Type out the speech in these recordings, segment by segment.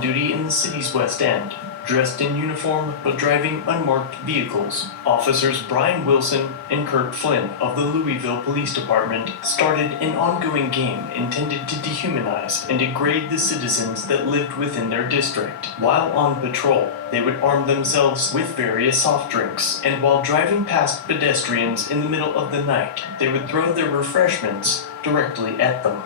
duty in the city's West End, dressed in uniform but driving unmarked vehicles. Officers Brian Wilson and Kurt Flynn of the Louisville Police Department started an ongoing game intended to dehumanize and degrade the citizens that lived within their district. While on patrol, they would arm themselves with various soft drinks, and while driving past pedestrians in the middle of the night, they would throw their refreshments directly at them.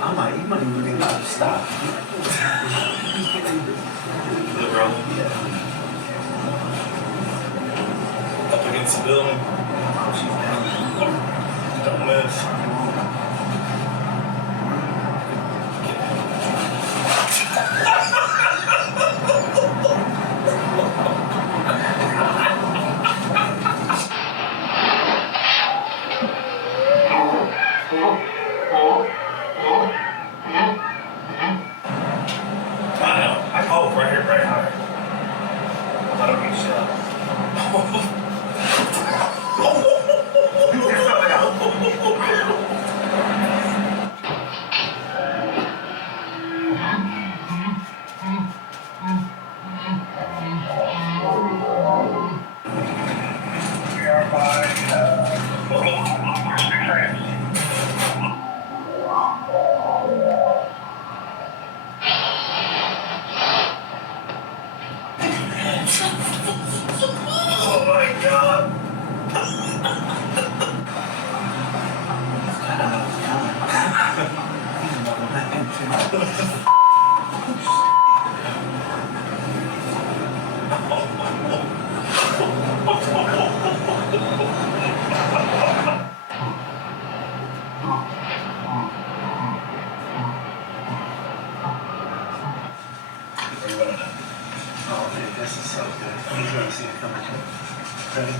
You might even really not stop. Up against the building. Don't miss. Oh my God! Oh man, this is so good. I'm gonna see it coming. Ready?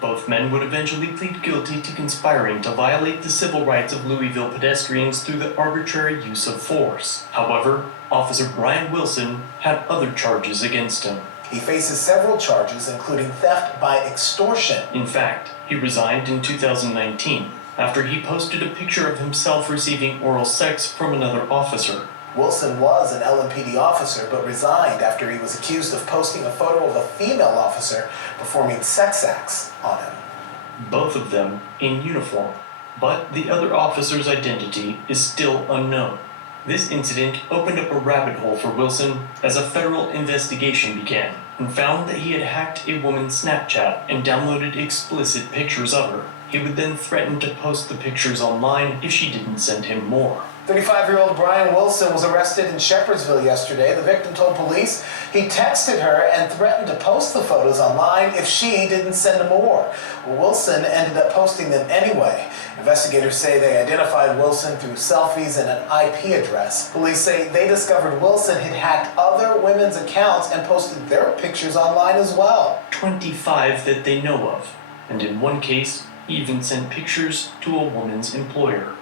Both men would eventually plead guilty to conspiring to violate the civil rights of Louisville pedestrians through the arbitrary use of force. However, Officer Brian Wilson had other charges against him. He faces several charges, including theft by extortion. In fact, he resigned in 2019 after he posted a picture of himself receiving oral sex from another officer. Wilson was an LMPD officer, but resigned after he was accused of posting a photo of a female officer performing sex acts on him. Both of them in uniform, but the other officer's identity is still unknown. This incident opened up a rabbit hole for Wilson as a federal investigation began and found that he had hacked a woman's Snapchat and downloaded explicit pictures of her. He would then threaten to post the pictures online if she didn't send him more. 35-year-old Brian Wilson was arrested in Shepherdsville yesterday. The victim told police he texted her and threatened to post the photos online if she didn't send more. Wilson ended up posting them anyway. Investigators say they identified Wilson through selfies and an IP address. Police say they discovered Wilson had hacked other women's accounts and posted their pictures online as well. 25 that they know of, and in one case, he even sent pictures to a woman's employer.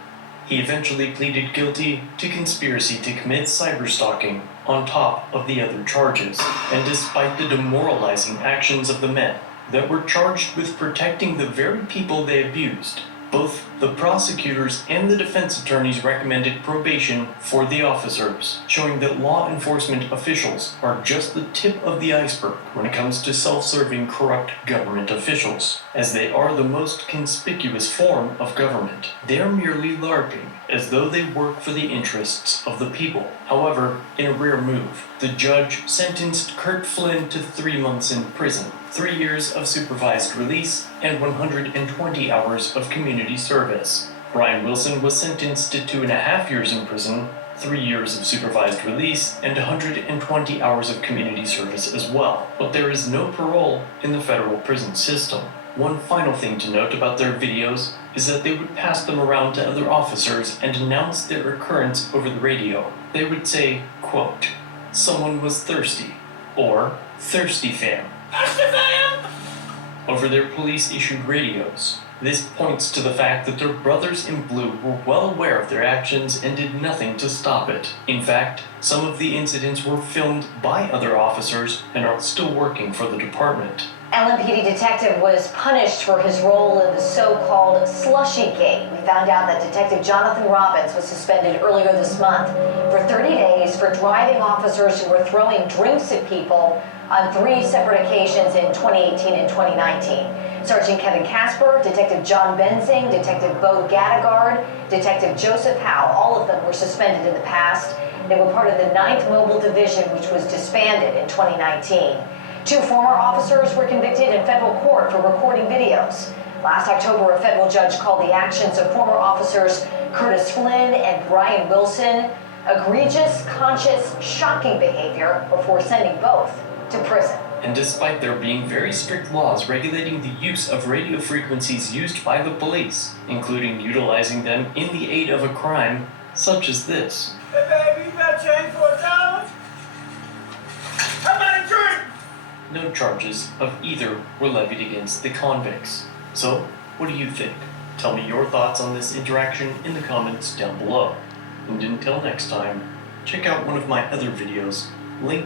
He eventually pleaded guilty to conspiracy to commit cyberstalking on top of the other charges. And despite the demoralizing actions of the men that were charged with protecting the very people they abused, both the prosecutors and the defense attorneys recommended probation for the officers, showing that law enforcement officials are just the tip of the iceberg when it comes to self-serving corrupt government officials, as they are the most conspicuous form of government. They are merely LARPing, as though they work for the interests of the people. However, in a rare move, the judge sentenced Kurt Flynn to 3 months in prison, 3 years of supervised release, and 120 hours of community service. Brian Wilson was sentenced to 2.5 years in prison, 3 years of supervised release, and 120 hours of community service as well. But there is no parole in the federal prison system. One final thing to note about their videos is that they would pass them around to other officers and announce their occurrence over the radio. They would say, quote, "Someone was thirsty," or "Thirsty fam," over their police-issued radios. This points to the fact that their brothers in blue were well aware of their actions and did nothing to stop it. In fact, some of the incidents were filmed by other officers and are still working for the department. LMPD detective was punished for his role in the so-called slushy gate. We found out that Detective Jonathan Robbins was suspended earlier this month for 30 days for driving officers who were throwing drinks at people on 3 separate occasions in 2018 and 2019. Sergeant Kevin Casper, Detective John Benzing, Detective Bo Gattagard, Detective Joseph Howe, all of them were suspended in the past. They were part of the 9th Mobile Division, which was disbanded in 2019. 2 former officers were convicted in federal court for recording videos. Last October, a federal judge called the actions of former officers Curtis Flynn and Brian Wilson egregious, conscious, shocking behavior before sending both to prison. And despite there being very strict laws regulating the use of radio frequencies used by the police, including utilizing them in the aid of a crime such as this, Hey baby, you got change for $1? How about a drink? no charges of either were levied against the convicts. So, what do you think? Tell me your thoughts on this interaction in the comments down below. And until next time, check out one of my other videos linked